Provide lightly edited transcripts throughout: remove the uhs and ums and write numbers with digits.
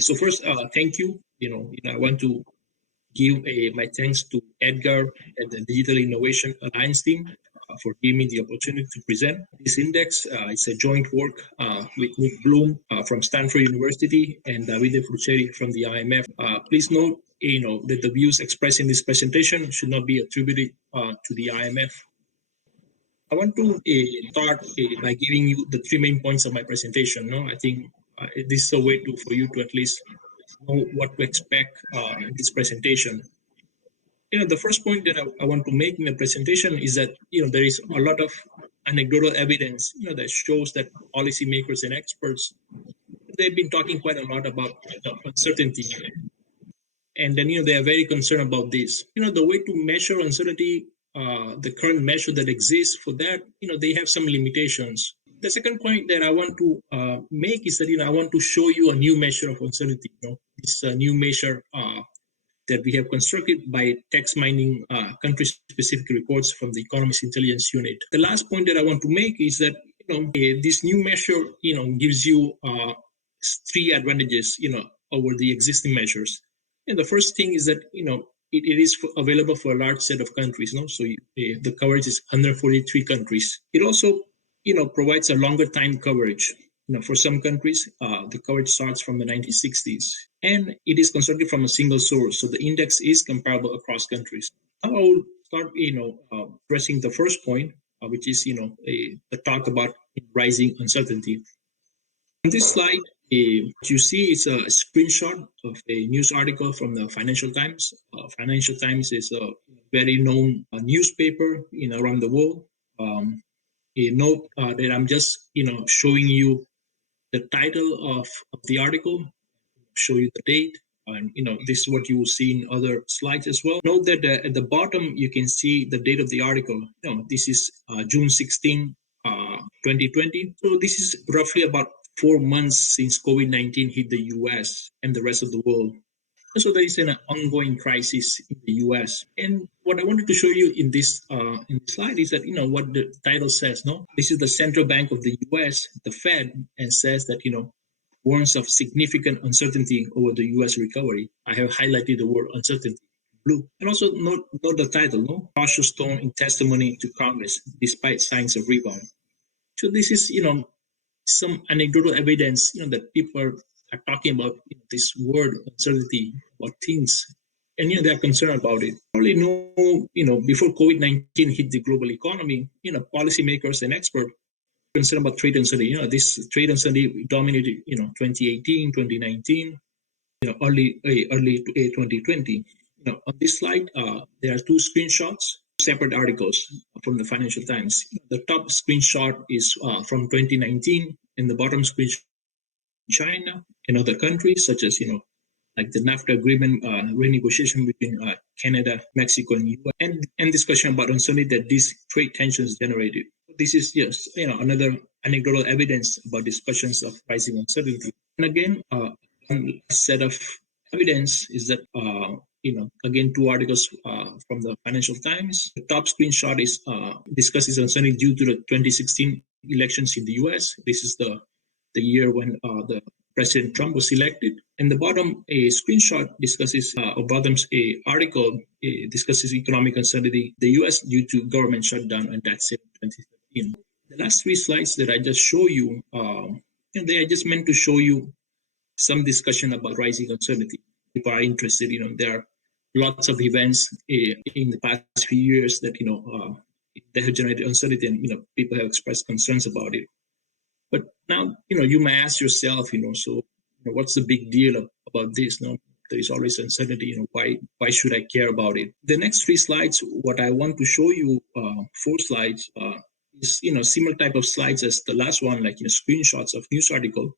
So first, thank you. I want to give my thanks to Edgar and the Digital Innovation Alliance team for giving me the opportunity to present this index. It's a joint work with Nick Bloom from Stanford University and Davide Fruceri from the IMF. Please note, that the views expressed in this presentation should not be attributed to the IMF. I want to start by giving you the three main points of my presentation. No, I think this is a way for you to at least know what to expect in this presentation. The first point that I want to make in the presentation is that there is a lot of anecdotal evidence that shows that policymakers and experts, they've been talking quite a lot about uncertainty, and then they are very concerned about this. The way to measure uncertainty, the current measure that exists for that, they have some limitations. The second point that I want to make is that I want to show you a new measure of uncertainty. This new measure that we have constructed by text mining country-specific reports from the Economist Intelligent Unit. The last point that I want to make is that this new measure gives you three advantages over the existing measures. And the first thing is that it is available for a large set of countries. So the coverage is 143 countries. It also provides a longer time coverage. For some countries, the coverage starts from the 1960s, and it is constructed from a single source, so the index is comparable across countries. Now I will start, addressing the first point, which is, the talk about rising uncertainty. On this slide, what you see is a screenshot of a news article from the Financial Times. Financial Times is a very known newspaper around the world. Note that I'm just, showing you the title of the article, show you the date, and this is what you will see in other slides as well. Note that at the bottom you can see the date of the article. This is June 16, 2020. So this is roughly about 4 months since COVID-19 hit the US and the rest of the world. So there is an ongoing crisis in the US. And what I wanted to show you in this slide is that, what the title says, this is the central bank of the US, the Fed, and says that, warns of significant uncertainty over the US recovery. I have highlighted the word uncertainty, blue. And also note the title, cautious tone in testimony to Congress, despite signs of rebound. So this is, some anecdotal evidence, that people are talking about this word uncertainty, about things, and they're concerned about it. Probably know, before COVID-19 hit the global economy, policymakers and experts were concerned about trade uncertainty. This trade uncertainty dominated, 2018, 2019, early 2020. On this slide, there are two screenshots, separate articles from the Financial Times. The top screenshot is from 2019, and the bottom screenshot China and other countries, such as like the NAFTA agreement renegotiation between Canada, Mexico, and US, and discussion about uncertainty that these trade tensions generated. This is just another anecdotal evidence about discussions of rising uncertainty. And again, one set of evidence is that again, two articles from the Financial Times. The top screenshot is discusses uncertainty due to the 2016 elections in the US. This is the year when the President Trump was elected. And the bottom screenshot discusses, or bottom's article discusses economic uncertainty in the US due to government shutdown, and that's in 2013. The last three slides that I just show you, they are just meant to show you some discussion about rising uncertainty. People are interested, there are lots of events in the past few years that, that have generated uncertainty, and, people have expressed concerns about it. But now, you may ask yourself, so what's the big deal about this? There is always uncertainty. Why should I care about it? The next three slides, what I want to show you, 4 slides, is similar type of slides as the last one, like screenshots of news article.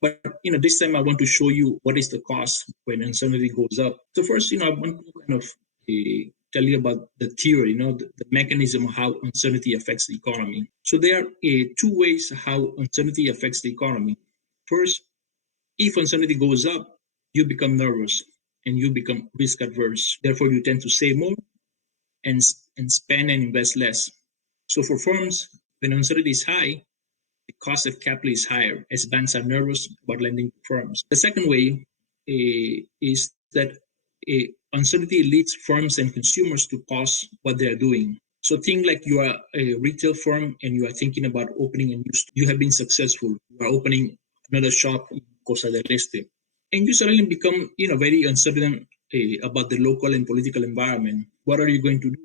But this time I want to show you what is the cost when uncertainty goes up. So first, I want to kind of tell you about the theory, the mechanism of how uncertainty affects the economy. So there are 2 ways how uncertainty affects the economy. First, if uncertainty goes up, you become nervous and you become risk adverse. Therefore, you tend to save more and spend and invest less. So for firms, when uncertainty is high, the cost of capital is higher as banks are nervous about lending to firms. The second way is that uncertainty leads firms and consumers to pause what they are doing. So think like you are a retail firm and you are thinking about opening a new store. You have been successful. You are opening another shop in Cosa del Este. And you suddenly become, very uncertain about the local and political environment. What are you going to do?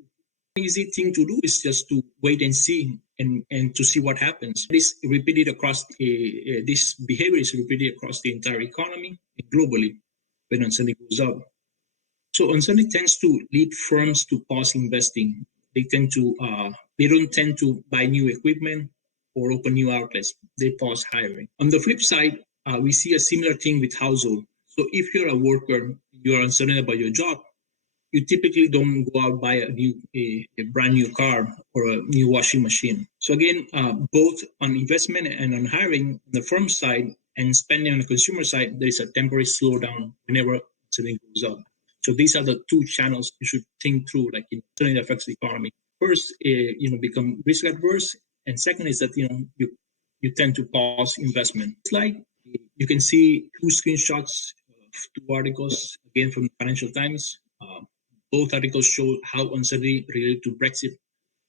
Easy thing to do is just to wait and see and to see what happens. This repeated across this behavior is repeated across the entire economy and globally when uncertainty goes up. So uncertainty tends to lead firms to pause investing. They don't tend to buy new equipment or open new outlets. They pause hiring. On the flip side, we see a similar thing with household. So if you're a worker, you're uncertain about your job, you typically don't go out buy a brand new car or a new washing machine. So again, both on investment and on hiring, on the firm side and spending on the consumer side, there is a temporary slowdown whenever something goes up. So these are the two channels you should think through, like something that affects the economy. First, become risk adverse, and second is that you tend to pause investment. Slide, you can see two screenshots of two articles again from the Financial Times. Both articles show how uncertainty related to Brexit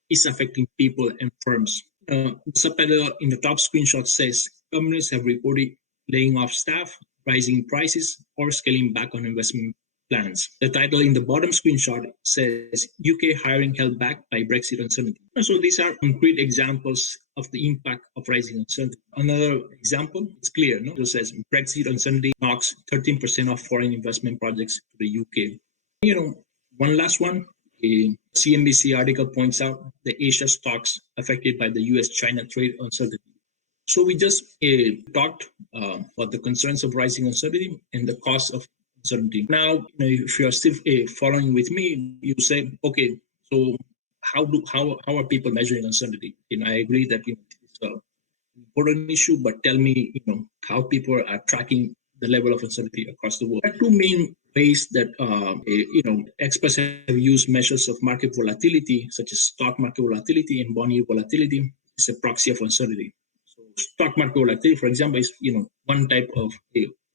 is affecting people and firms. The subtitle in the top screenshot says, companies have reported laying off staff, rising prices, or scaling back on investment plans. The title in the bottom screenshot says, UK hiring held back by Brexit uncertainty. So these are concrete examples of the impact of rising uncertainty. Another example is clear. It says Brexit uncertainty knocks 13% of foreign investment projects to the UK. One last one, a CNBC article points out the Asia stocks affected by the US-China trade uncertainty. So we just talked about the concerns of rising uncertainty and the cost of uncertainty. Now, if you are still following with me, you say, okay, so how are people measuring uncertainty? I agree that it's an important issue, but tell me, how people are tracking the level of uncertainty across the world. There are two main ways that experts have used measures of market volatility, such as stock market volatility and bond yield volatility, as a proxy of uncertainty. So stock market volatility, for example, is one type of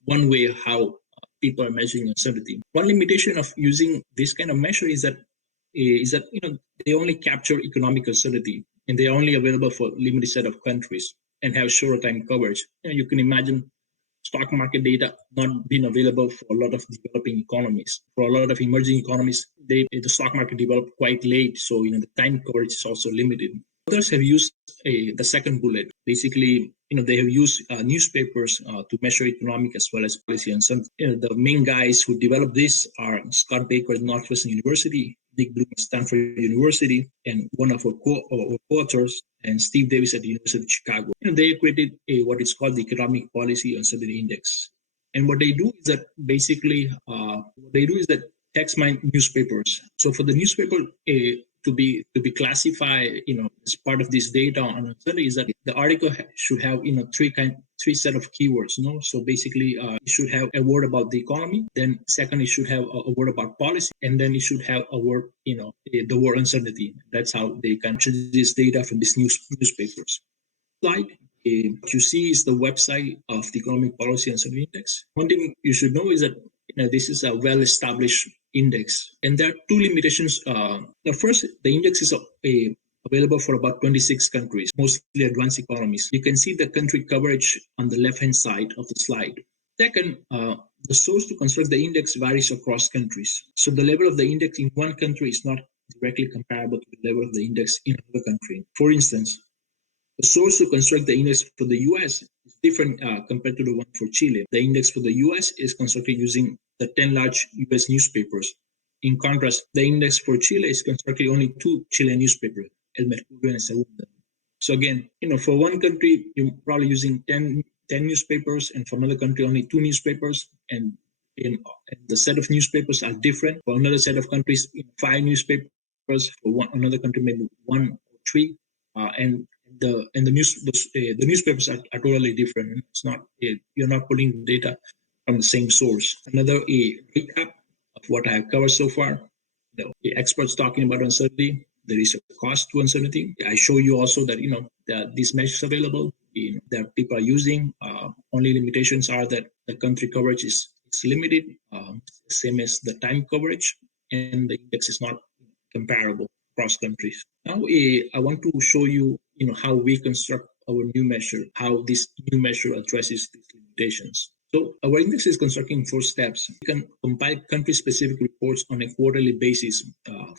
one way how people are measuring uncertainty. One limitation of using this kind of measure is that they only capture economic uncertainty, and they are only available for a limited set of countries and have shorter time coverage. You can imagine stock market data not being available for a lot of developing economies. For a lot of emerging economies, the stock market developed quite late, so the time coverage is also limited. Others have used the second bullet. Basically, they have used newspapers to measure economic as well as policy. And some, the main guys who developed this are Scott Baker at Northwestern University, Nick Bloom at Stanford University, and one of our co-authors, and Steve Davis at the University of Chicago. They created what is called the Economic Policy Uncertainty Index. And what they do is that basically, text mine newspapers. So for the newspaper to be classified, as part of this data on uncertainty, is that the article should have three set of keywords. So basically, it should have a word about the economy. Then second, it should have a word about policy, and then it should have a word, the word uncertainty. That's how they capture this data from these newspapers. Slide. What you see is the website of the Economic Policy Uncertainty Index. One thing you should know is that this is a well-established index, and there are two limitations. First, the index is available for about 26 countries, mostly advanced economies. You can see the country coverage on the left-hand side of the slide. Second, the source to construct the index varies across countries. So the level of the index in one country is not directly comparable to the level of the index in another country. For instance, the source to construct the index for the US is different compared to the one for Chile. The index for the US is constructed using the 10 large US newspapers. In contrast, the index for Chile is constructed only 2 Chilean newspapers, El Mercurio and El Segundo. So again, for one country, you're probably using 10 newspapers, and for another country, only 2 newspapers, and the set of newspapers are different. For another set of countries, 5 newspapers. For another country, maybe 1 or 3, and the newspapers are totally different. It's not you're not pulling data from the same source. Another recap of what I have covered so far. The experts talking about uncertainty. There is a cost to uncertainty. I show you also that that these measures available. that people are using. Only limitations are that the country coverage is limited, same as the time coverage, and the index is not comparable across countries. Now, I want to show you, how we construct our new measure, how this new measure addresses these limitations. So our index is constructed in 4 steps. We can compile country-specific reports on a quarterly basis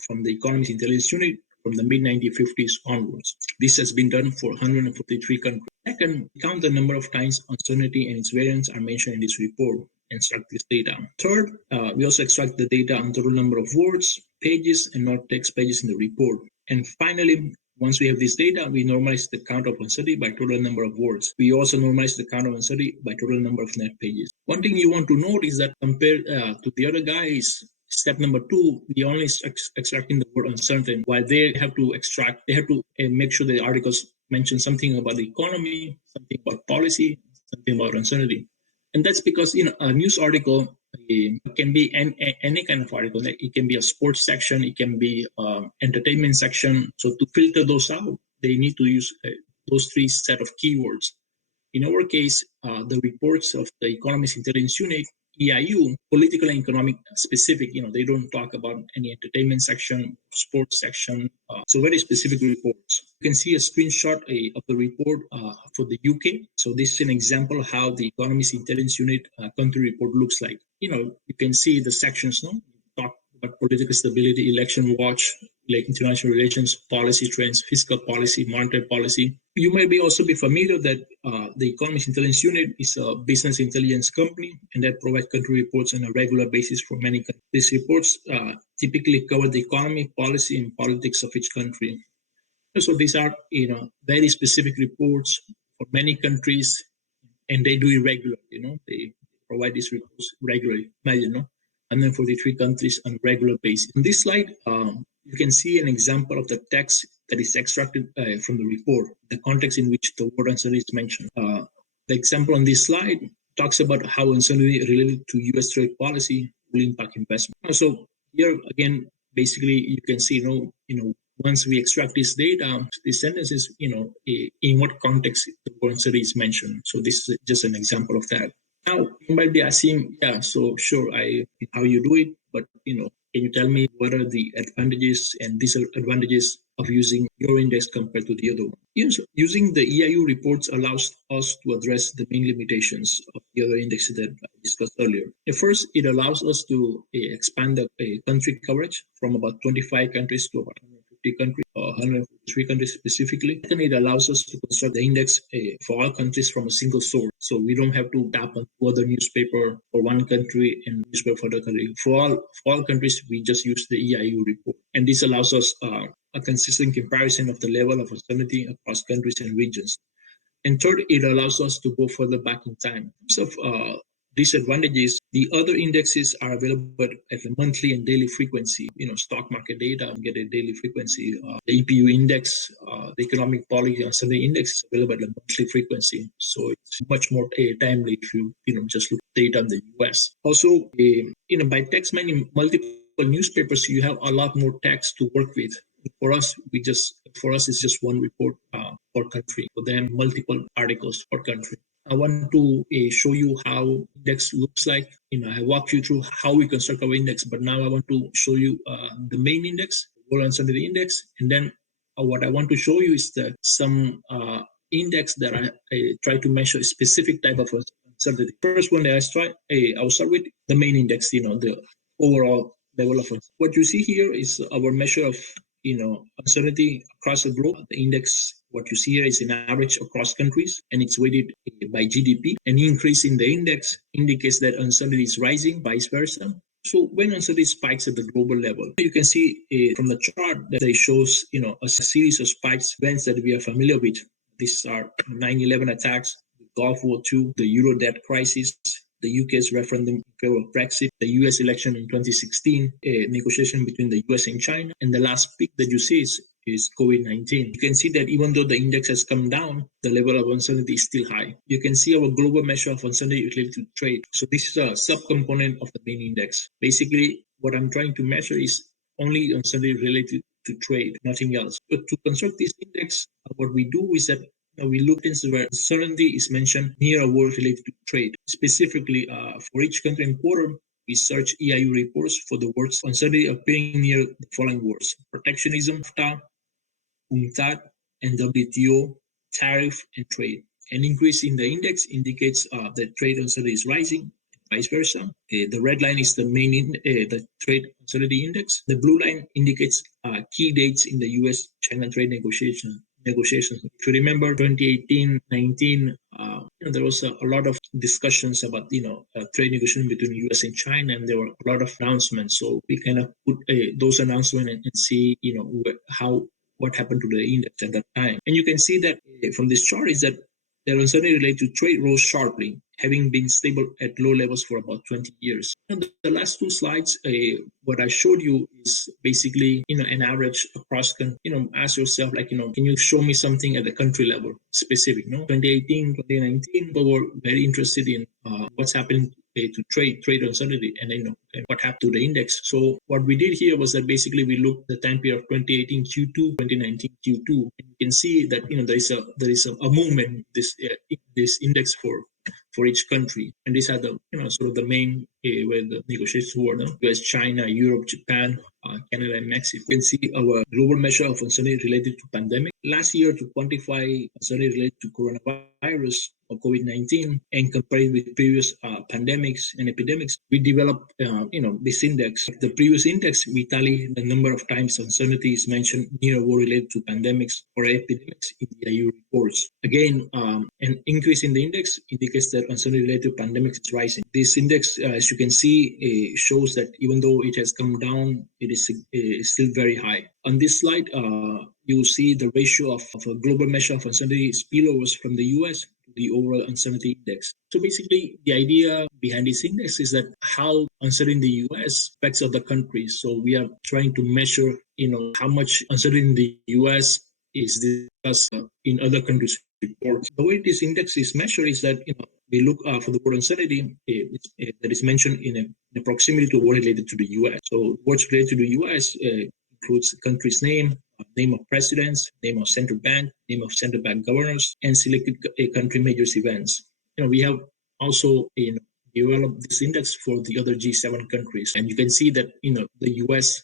from the Economist Intelligent Unit from the mid-1950s onwards. This has been done for 143 countries. Second, count the number of times uncertainty and its variants are mentioned in this report and extract this data. Third, we also extract the data on total number of words, pages, and not text pages in the report. And finally, once we have this data, we normalize the count of uncertainty by total number of words. We also normalize the count of uncertainty by total number of net pages. One thing you want to note is that compared to the other guys, step number 2, we only extracting the word uncertain, while they have to make sure the articles mention something about the economy, something about policy, something about uncertainty. And that's because a news article can be any kind of article. Like it can be a sports section, it can be entertainment section. So to filter those out, they need to use those 3 set of keywords. In our case, the reports of the Economist Intelligent Unit, EIU, political and economic specific, they don't talk about any entertainment section, sports section, so very specific reports. You can see a screenshot of the report for the UK. So this is an example of how the Economist Intelligence Unit country report looks like. You can see the sections, talk about political stability, election watch, like international relations, policy trends, fiscal policy, monetary policy. You may also be familiar that the Economist Intelligence Unit is a business intelligence company, and that provides country reports on a regular basis for many countries. These reports typically cover the economy, policy, and politics of each country. So these are, very specific reports for many countries, and they do it regularly. They provide these reports regularly. Imagine, 143 countries on a regular basis. On this slide, you can see an example of the text that is extracted from the report, the context in which the word uncertainty is mentioned. The example on this slide talks about how uncertainty related to U.S. trade policy will impact investment. So here again, basically, you can see, once we extract this data, these sentences, in what context the word uncertainty is mentioned. So this is just an example of that. Now, you might be asking, so sure, how you do it, but, can you tell me what are the advantages and disadvantages of using your index compared to the other one? Using the EIU reports allows us to address the main limitations of the other indexes that I discussed earlier. First, it allows us to expand the country coverage from about 25 countries to about 150 countries, 103 countries specifically. And it allows us to construct the index for all countries from a single source. So we don't have to tap on other newspaper for one country and newspaper for the country. For all countries, we just use the EIU report. And this allows us a consistent comparison of the level of uncertainty across countries and regions. And third, it allows us to go further back in time. In terms of disadvantages, the other indexes are available at a monthly and daily frequency. Stock market data, get a daily frequency. The EPU index, the economic policy uncertainty index is available at a monthly frequency. So it's much more timely if you just look at data in the US. Also, by text mining multiple newspapers, you have a lot more text to work with. For us, it's just one report per country. For them, multiple articles per country. I want to show you how index looks like. I walked you through how we construct our index, but now I want to show you the main index, world uncertainty index, and then what I want to show you is that some index that I try to measure a specific type of uncertainty. First one that I'll start with the main index. The overall level of uncertainty. What you see here is our measure of uncertainty across the globe. The index, what you see here is an average across countries, and it's weighted by GDP. An increase in the index indicates that uncertainty is rising, vice versa. So when uncertainty spikes at the global level, you can see from the chart that it shows, a series of spikes, events that we are familiar with. These are 9/11 attacks, the Gulf War II, the Euro debt crisis, the UK's referendum in favor of Brexit, the US election in 2016, a negotiation between the US and China, and the last peak that you see is COVID-19. You can see that even though the index has come down, the level of uncertainty is still high. You can see our global measure of uncertainty related to trade. So this is a subcomponent of the main index. Basically, what I'm trying to measure is only uncertainty related to trade, nothing else. But to construct this index, what we do is that we looked into where uncertainty is mentioned near a word related to trade. Specifically, for each country and quarter, we search EIU reports for the words uncertainty appearing near the following words: protectionism, NAFTA, UNCTAD, and WTO, tariff, and trade. An increase in the index indicates that trade uncertainty is rising, vice versa. The red line is the the trade uncertainty index. The blue line indicates key dates in the U.S.-China trade negotiations. If you remember 2018-19, there was a lot of discussions about trade negotiation between U.S. and China, and there were a lot of announcements. So we kind of put those announcements and see what happened to the index at that time. And you can see that from this chart is that the uncertainty related to trade rose sharply, having been stable at low levels for about 20 years. And the last two slides, what I showed you is basically, an average across, ask yourself, can you show me something at the country level, specific, 2018, 2019, but we're very interested in what's happening to trade uncertainty, and what happened to the index. So what we did here was that basically we looked at the time period of 2018 Q2, 2019 Q2, and you can see that there is a movement this index for each country, and these are the sort of the main where the negotiations were: US, China, Europe, Japan, Canada, and Mexico. You can see our global measure of uncertainty related to pandemic. Last year, to quantify uncertainty related to coronavirus or COVID-19 and compare it with previous pandemics and epidemics, we developed this index. The previous index, we tally the number of times uncertainty is mentioned near or related to pandemics or epidemics in the EU reports. Again, an increase in the index indicates that uncertainty related to pandemics is rising. This index, as you can see, shows that even though it has come down, it is still very high. On this slide, you will see the ratio of a global measure of uncertainty spillovers from the US to the overall uncertainty index. So basically, the idea behind this index is that how uncertainty in the US affects other countries. So we are trying to measure, how much uncertainty in the US is discussed in other countries' reports. The way this index is measured is that we look for the word uncertainty that is mentioned in a proximity to a word related to the US. So words related to the US includes the country's name, name of presidents, name of central bank, name of central bank governors, and selected country major events. We have also developed this index for the other G7 countries, and you can see that the US,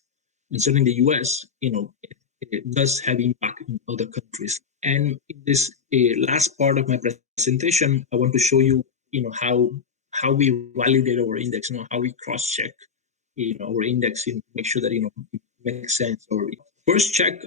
and certainly the US, it does have impact in other countries. And in this last part of my presentation, I want to show you, how we validate our index, how we cross-check, our index, make sure that it makes sense. Or first check,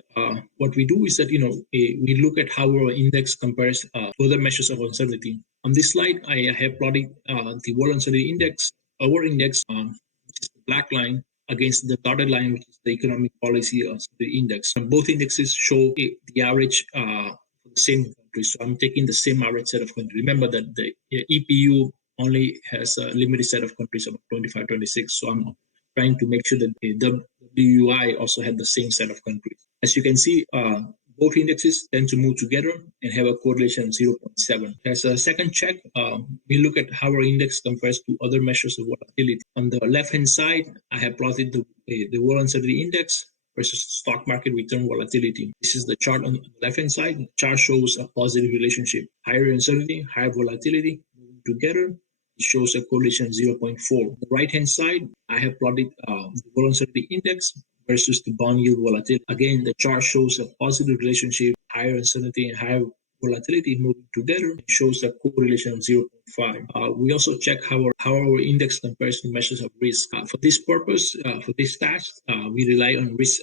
what we do is that we look at how our index compares to other measures of uncertainty. On this slide, I have plotted the World Uncertainty Index, our index, which is the black line, against the dotted line, which is the economic policy index. And both indexes show the average for the same country. So I'm taking the same average set of countries. Remember that the EPU only has a limited set of countries, about 25, 26. So I'm trying to make sure that the WUI also had the same set of countries. As you can see, both indexes tend to move together and have a correlation of 0.7. As a second check, we look at how our index compares to other measures of volatility. On the left-hand side, I have plotted the World Uncertainty Index versus stock market return volatility. This is the chart on the left-hand side. The chart shows a positive relationship. Higher uncertainty, higher volatility moving together. It shows a correlation of 0.4. On the right-hand side, I have plotted the World Uncertainty Index versus the bond yield volatility. Again, the chart shows a positive relationship, higher uncertainty and higher volatility moving together. It shows a correlation of 0.5. We also check how our index compares to measures of risk. For this purpose, for this task, we rely on risk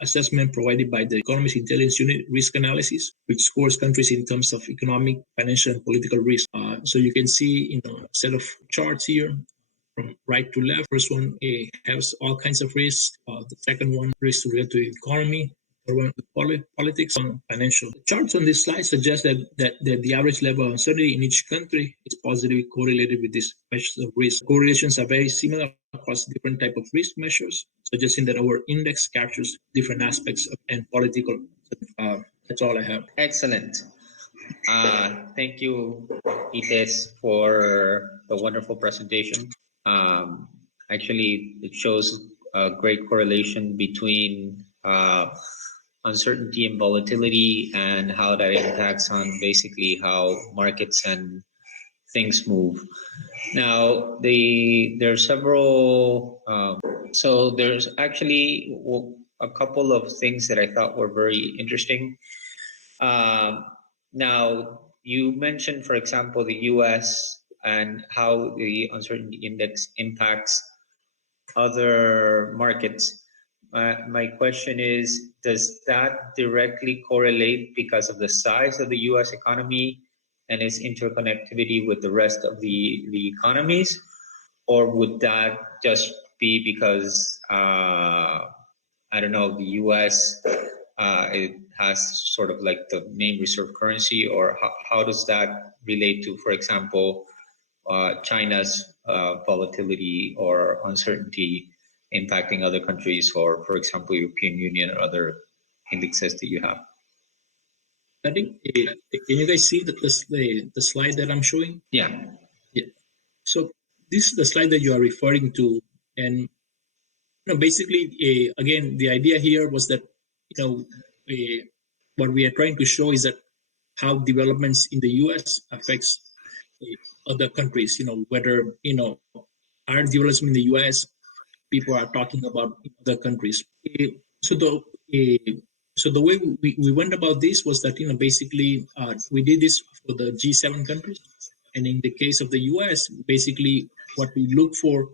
assessment provided by the Economist Intelligent Unit risk analysis, which scores countries in terms of economic, financial, and political risk. So you can see a set of charts here from right to left. First one has all kinds of risks. The second one, risk related to the economy. Politics and financial. The charts on this slide suggest that the average level of uncertainty in each country is positively correlated with these measures of risk. Correlations are very similar across different types of risk measures, suggesting that our index captures different aspects and political. That's all I have. Excellent. Thank you, Ites, for the wonderful presentation. Actually, it shows a great correlation between uncertainty and volatility and how that impacts on basically how markets and things move. Now, there are several. So there's actually a couple of things that I thought were very interesting. Now, you mentioned, for example, the U.S. and how the uncertainty index impacts other markets. My question is, does that directly correlate because of the size of the U.S. economy and its interconnectivity with the rest of the economies? Or would that just be because, I don't know, the U.S. It has sort of like the main reserve currency, or how does that relate to, for example, China's volatility or uncertainty impacting other countries, or, for example, European Union or other indexes that you have? I think, can you guys see the slide that I'm showing? Yeah. Yeah. So this is the slide that you are referring to, and basically, again, the idea here was that what we are trying to show is that how developments in the U.S. affects other countries. Whether our developments in the U.S. people are talking about other countries. So the way we went about this was that basically we did this for the G7 countries, and in the case of the U.S., basically what we look for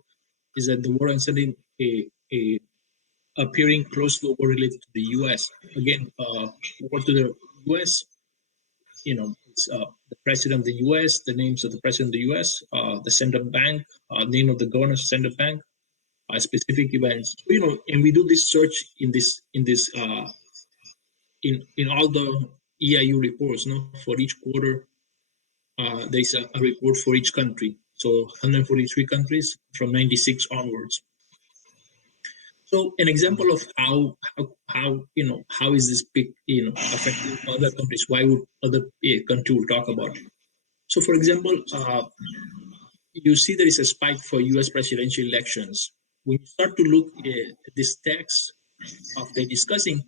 is that the war uncertainty appearing close to or related to the U.S. Again, over to the U.S., it's the president of the U.S., the names of the president of the U.S., the central bank, name of the governor of the central bank, specific events. And we do this search in all the EIU reports. For each quarter, there's a report for each country. So 143 countries from 96 onwards. So an example of how is this big affecting other countries? Why would other country will talk about it? So for example, you see there is a spike for U.S. presidential elections. When you start to look at this text of they discussing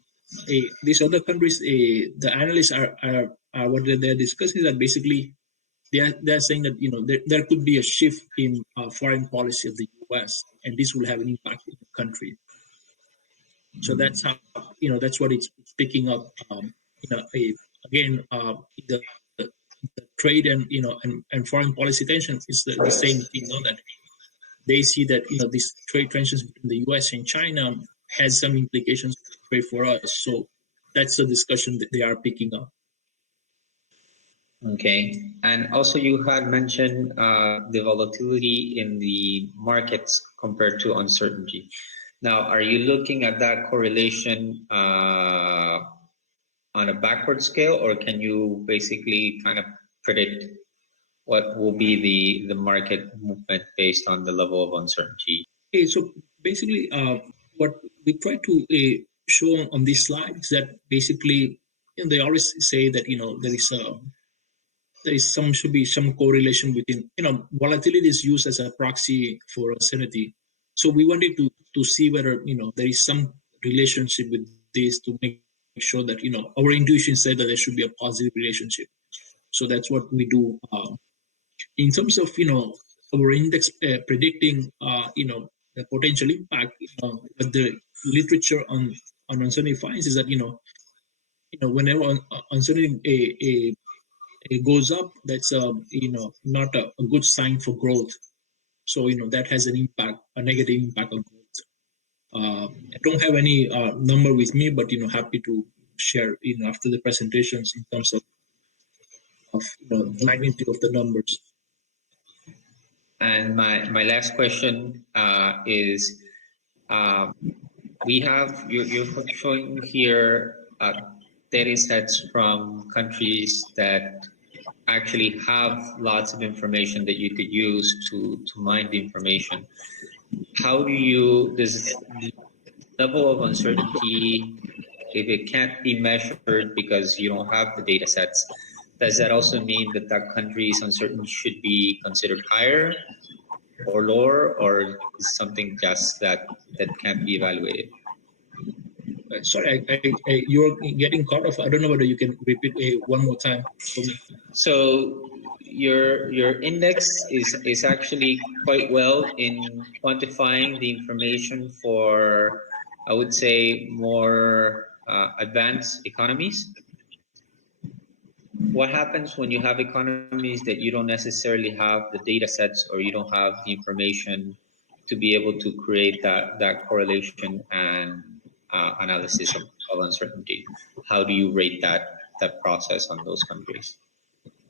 these other countries, the analysts are what they're discussing is that basically they're saying that there could be a shift in foreign policy of the U.S. and this will have an impact in the country. So that's how that's what it's picking up. Again, the trade and and foreign policy tension is the same thing. That they see that these trade tensions between the U.S. and China has some implications for us. So that's the discussion that they are picking up. Okay, and also you had mentioned the volatility in the markets compared to uncertainty. Now, are you looking at that correlation on a backward scale, or can you basically kind of predict what will be the market movement based on the level of uncertainty? Okay, so basically, what we try to show on this slide is that basically, they always say that should be some correlation between volatility is used as a proxy for uncertainty. So we wanted to see whether there is some relationship with this to make sure that our intuition said that there should be a positive relationship. So that's what we do. In terms of our index predicting the potential impact, what the literature on uncertainty finds is that whenever uncertainty it goes up, that's not a good sign for growth. So that has an impact, a negative impact on growth. I don't have any number with me, but happy to share after the presentations in terms of the magnitude of the numbers. And my last question is, you're showing here data sets from countries that actually have lots of information that you could use to mine the information. How do this level of uncertainty, if it can't be measured because you don't have the data sets, does that also mean that that country's uncertainty should be considered higher or lower, or is something just that can't be evaluated? Sorry, you're getting cut off. I don't know whether you can repeat one more time for me. So your index is actually quite well in quantifying the information for, I would say, more advanced economies. What happens when you have economies that you don't necessarily have the data sets, or you don't have the information to be able to create that correlation and analysis of uncertainty? How do you rate that process on those countries?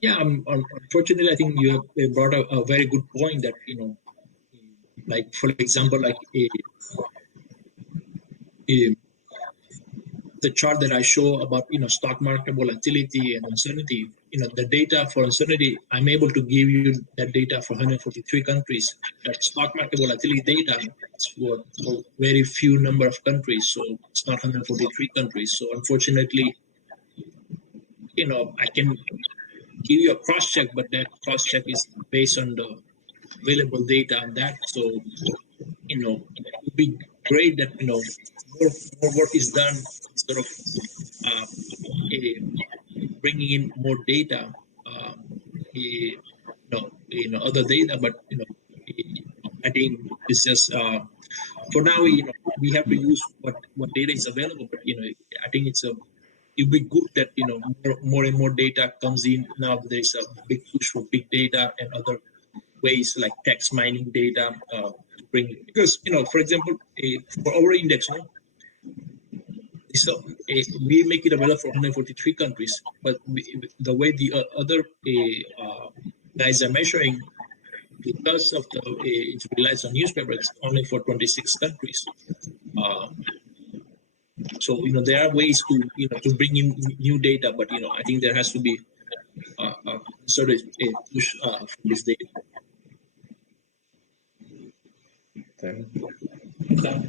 Yeah, unfortunately, I think you have brought a very good point that, like, for example, like a the chart that I show about, stock market volatility and uncertainty, the data for uncertainty, I'm able to give you that data for 143 countries. That stock market volatility data is for very few number of countries, so it's not 143 countries. So unfortunately, I can give you a cross check, but that cross check is based on the available data on that. So it would be great that more work is done instead of uh, bringing in more data, other data. But I think it's just for now. We have to use what data is available. But I think it'd be good that more and more data comes in. Now there's a big push for big data and other ways like text mining data to bring, because for example, for our index, so we make it available for 143 countries, but the way the other guys are measuring, because of the it relies on newspapers, only for 26 countries. So there are ways to to bring in new data, but I think there has to be sort of a push for this data. Okay. Okay.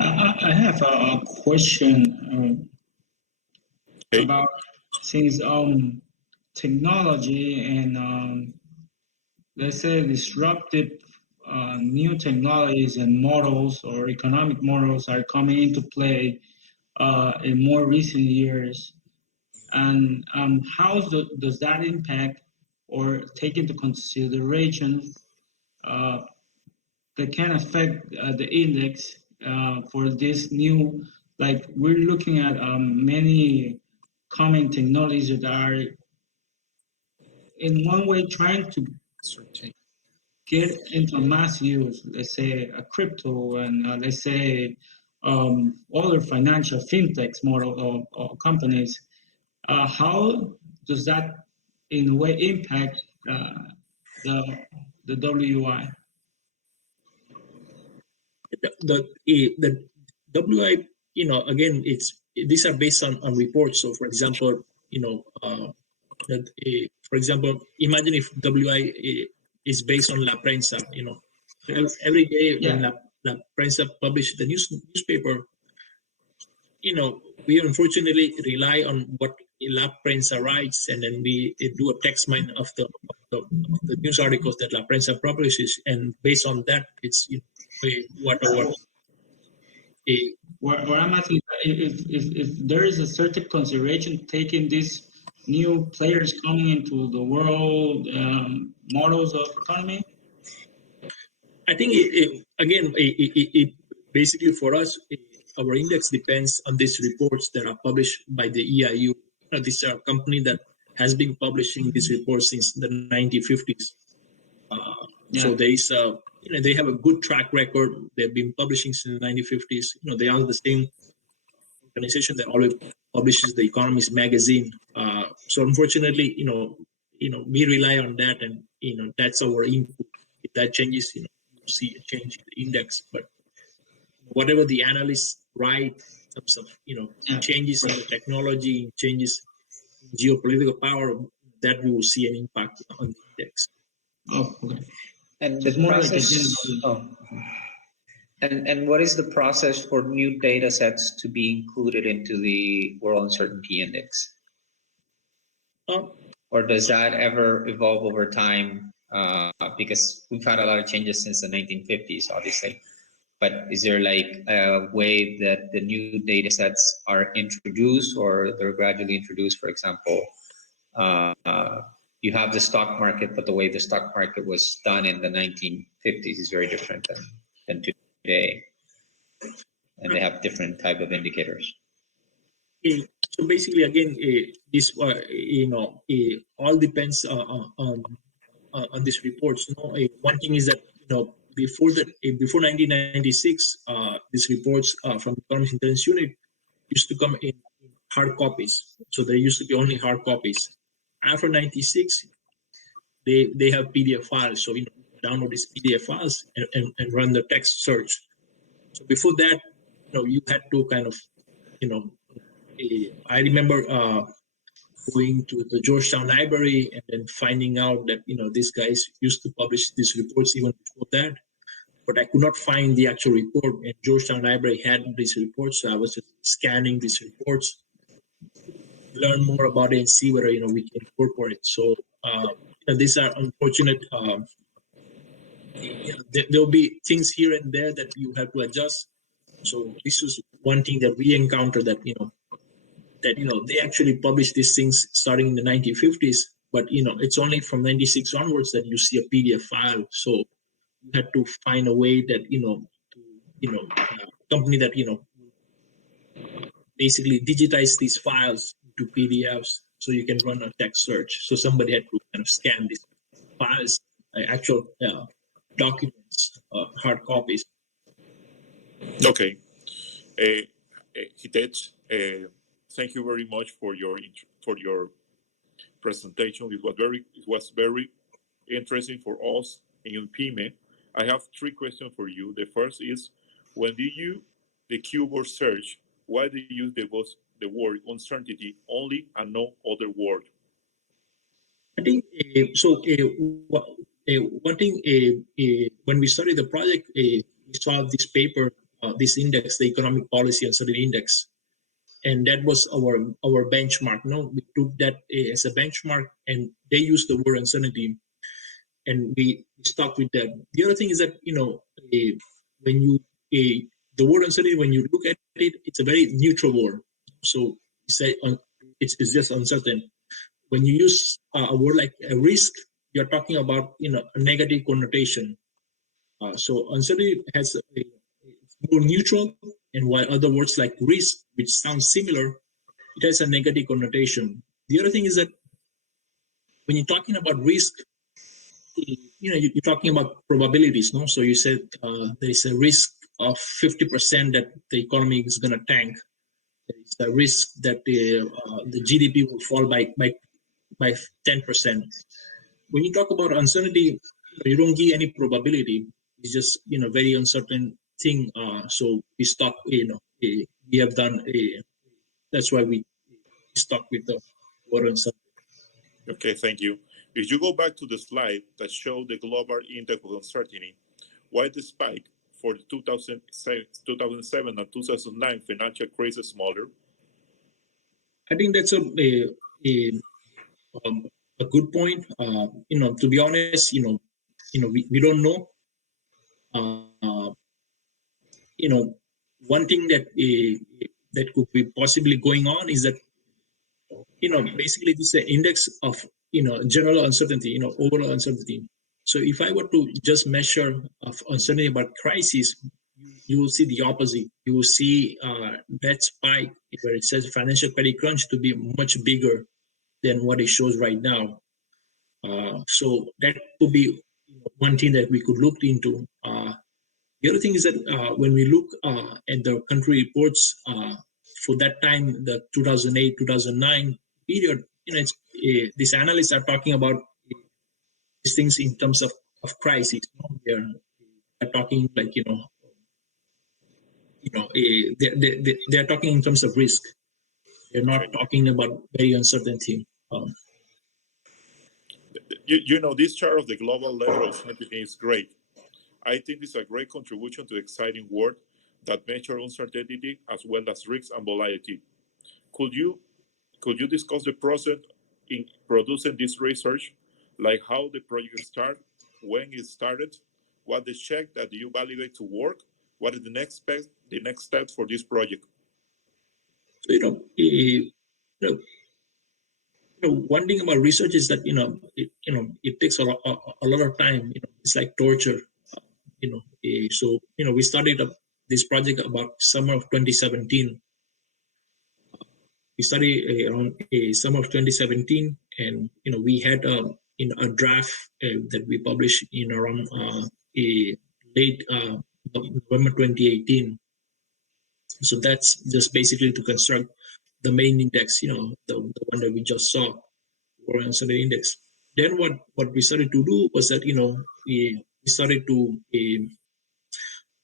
I have a question about, since technology and let's say disruptive new technologies and models or economic models are coming into play in more recent years, and how does that impact or take into consideration uh, that can affect the index for this new, like we're looking at many common technologies that are in one way trying to get into mass use, let's say a crypto and let's say other financial fintechs model or companies. How does that in a way impact the the WI? The WI, again, these are based on reports. So for example, that for example, imagine if WI is based on La Prensa. Every day when Yeah. La Prensa publish the newspaper, we unfortunately rely on what La Prensa writes, and then we do a text mine of the news articles that La Prensa publishes, and based on that, it's what our Where I'm asking if there is a certain consideration taking these new players coming into the world models of economy. I think again, basically for us, our index depends on these reports that are published by the EIU. These are a company that has been publishing these reports since the 1950s. So Yeah. there is they have a good track record. They've been publishing since the 1950s. They are the same organization that always publishes the Economist magazine. So unfortunately, we rely on that, and that's our input. If that changes, you see a change in the index. But whatever the analysts write in terms of Yeah. changes in the technology, changes in geopolitical power, that we will see an impact on the index. Oh, okay. And So it's the more like a process. general. Oh. And what is the process for new data sets to be included into the World Uncertainty Index? Um, Or does that ever evolve over time? Because we've had a lot of changes since the 1950s, obviously. but is there like a way that the new data sets are introduced or they're gradually introduced? For example, uh, you have the stock market, but the way the stock market was done in the 1950s is very different than today, and they have different type of indicators. So basically, again, this all depends on these reports. One thing is that before 1996, these reports from the Economist Intelligent Unit used to come in hard copies. So there used to be only hard copies. After 96, they have PDF files. So download these PDF files and run the text search. So before that, you had to kind of, I remember going to the Georgetown Library and then finding out that these guys used to publish these reports even before that, but I could not find the actual report. And Georgetown Library had these reports, so I was just scanning these reports, learn more about it, and see whether we can incorporate. So these are unfortunate. There'll be things here and there that you have to adjust. So this was one thing that we encountered, that they actually published these things starting in the 1950s, but it's only from 96 onwards that you see a PDF file. So you had to find a way that company that basically digitize these files to PDFs so you can run a text search. So somebody had to kind of scan these files, actual documents, hard copies. Okay. Hitesh, thank you very much for your presentation. It was very interesting for us in PYME. I have 3 questions for you. The first is, when do you the keyword search, why do you use the word uncertainty only and no other word? I think so. One thing, when we started the project, we saw this paper, this index, the Economic Policy Uncertainty Index, and that was our benchmark. We took that as a benchmark, and they used the word uncertainty, and we stuck with that. The other thing is that when you the word uncertainty, when you look at it, it's a very neutral word. So you say it's just uncertain. When you use a word like a risk, you're talking about a negative connotation. So uncertainty it's more neutral, and while other words like risk, which sounds similar, it has a negative connotation. The other thing is that when you're talking about risk, you're talking about probabilities, no? So you said there's a risk of 50% that the economy is going to tank. There's a risk that the GDP will fall by 10%. When you talk about uncertainty, you don't give any probability. It's just very uncertain thing. So we stuck. We have done. That's why we stuck with the word uncertainty. Okay, thank you. If you go back to the slide that showed the global index of uncertainty, why the spike for the 2007 and 2009 financial crisis smaller? I think that's a good point. To be honest, we don't know. One thing that could be possibly going on is that basically this is an index of general uncertainty, overall uncertainty. So if I were to just measure of uncertainty about crisis, you will see the opposite. You will see that spike where it says financial credit crunch to be much bigger than what it shows right now. So that could be one thing that we could look into. The other thing is that when we look at the country reports for that time, the 2008, 2009 period, these analysts are talking about these things in terms of crisis. They're talking like they're talking in terms of risk. They're not talking about very uncertain thing. This chart of the global level of uncertainty is great. I think it's a great contribution to the exciting work that measures uncertainty as well as risk and volatility. Could you discuss the process in producing this research, like how the project started, when it started, what the check that you validate to work, What is the next step for this project? So, one thing about research is that it takes a lot of time. It's like torture. So we started up this project about summer of 2017. We started around summer of 2017, and we had a draft that we published in around late November 2018. So that's just basically to construct the main index, the one that we just saw, or uncertainty index. Then what we started to do was that we started to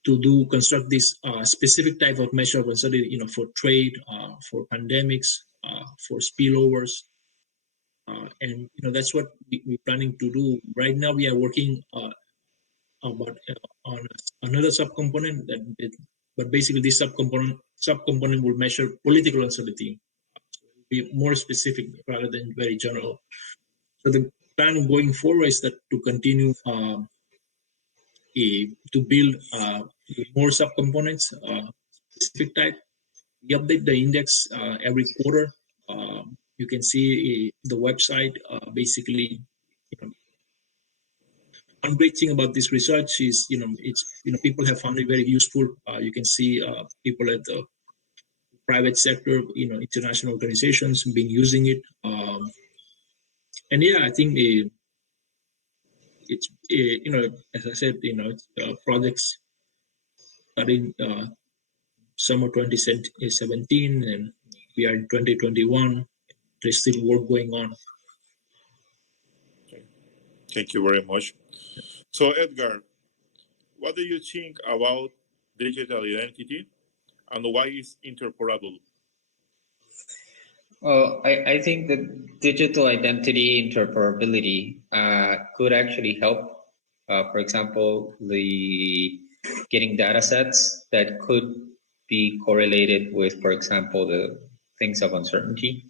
do construct this specific type of measure of uncertainty, for trade, for pandemics, for spillovers, and that's what we're planning to do. Right now, we are working about on another subcomponent but basically this subcomponent will measure political uncertainty, be more specific rather than very general. So the plan going forward is that to continue to build more subcomponents, specific type. We update the index every quarter. You can see the website. Basically, one great thing about this research is people have found it very useful. You can see people at the private sector, international organizations been using it. And yeah, I think it's as I said, it's projects starting summer 2017, and we are in 2021. There's still work going on. Okay. Thank you very much. So Edgar, what do you think about digital identity, and why is interoperable? Well, I think that digital identity interoperability could actually help. For example, the getting data sets that could be correlated with, for example, the things of uncertainty.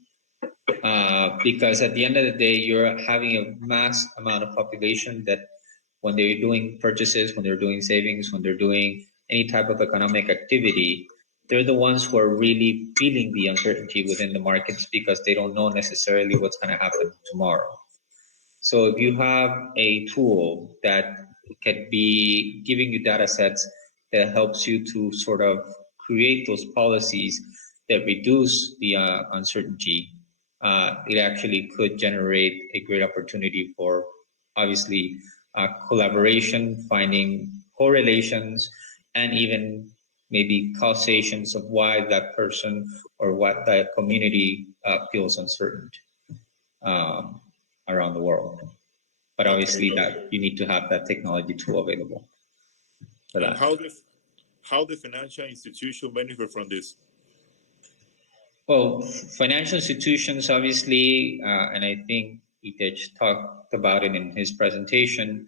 Because at the end of the day, you're having a mass amount of population that when they're doing purchases, when they're doing savings, when they're doing any type of economic activity, they're the ones who are really feeling the uncertainty within the markets because they don't know necessarily what's going to happen tomorrow. So if you have a tool that can be giving you data sets that helps you to sort of create those policies that reduce the uncertainty, it actually could generate a great opportunity for obviously collaboration, finding correlations, and even maybe causations of why that person or what that community feels uncertain around the world. But obviously that you need to have that technology tool available for that. How the financial institution benefit from this? Well, financial institutions, obviously, and I think Itej talked about it in his presentation,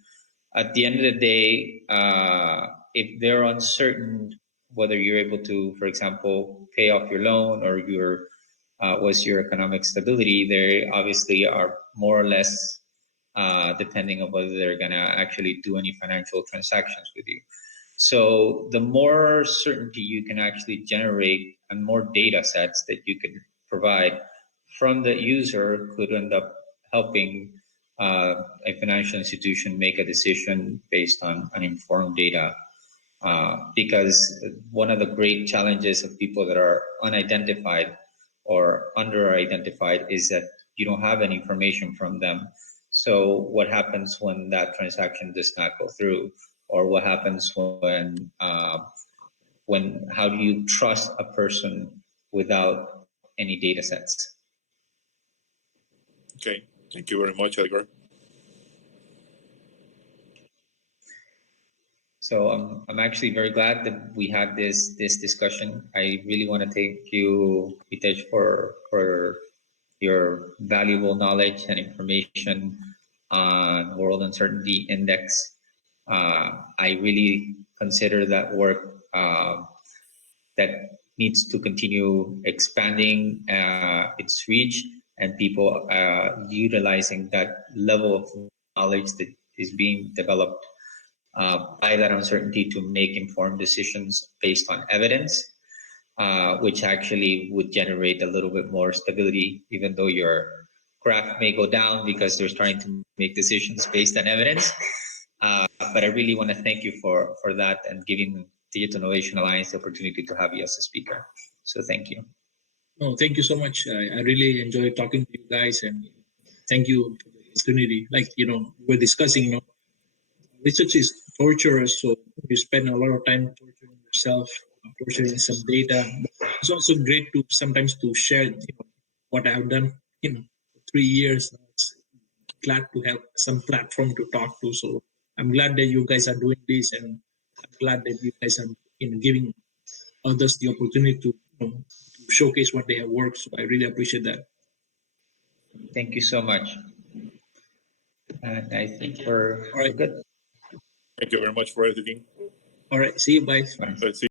at the end of the day, if they're uncertain whether you're able to, for example, pay off your loan or was your economic stability, they obviously are more or less depending on whether they're going to actually do any financial transactions with you. So the more certainty you can actually generate and more data sets that you can provide from the user could end up helping a financial institution make a decision based on uninformed data. Because one of the great challenges of people that are unidentified or under-identified is that you don't have any information from them. So what happens when that transaction does not go through? Or what happens when how do you trust a person without any data sets? Okay, thank you very much, Edgar. So I'm actually very glad that we had this discussion. I really want to thank you, Itej, for your valuable knowledge and information on World Uncertainty Index. I really consider that work that needs to continue expanding its reach and people utilizing that level of knowledge that is being developed by that uncertainty to make informed decisions based on evidence, which actually would generate a little bit more stability, even though your graph may go down because they're starting to make decisions based on evidence. But I really want to thank you for that and giving Digital Innovation Alliance the opportunity to have you as a speaker. So thank you. No, thank you so much. I really enjoyed talking to you guys, and thank you for the opportunity. Like, we're discussing, research is torturous, so you spend a lot of time torturing yourself, torturing some data. But it's also great to sometimes to share, what I have done, for 3 years. It's glad to have some platform to talk to. So I'm glad that you guys are doing this, and I'm glad that you guys are, giving others the opportunity to, to showcase what they have worked. So I really appreciate that. Thank you so much. And I think we're good. Thank you very much for everything. All right. See you. Bye. Bye. Let's see.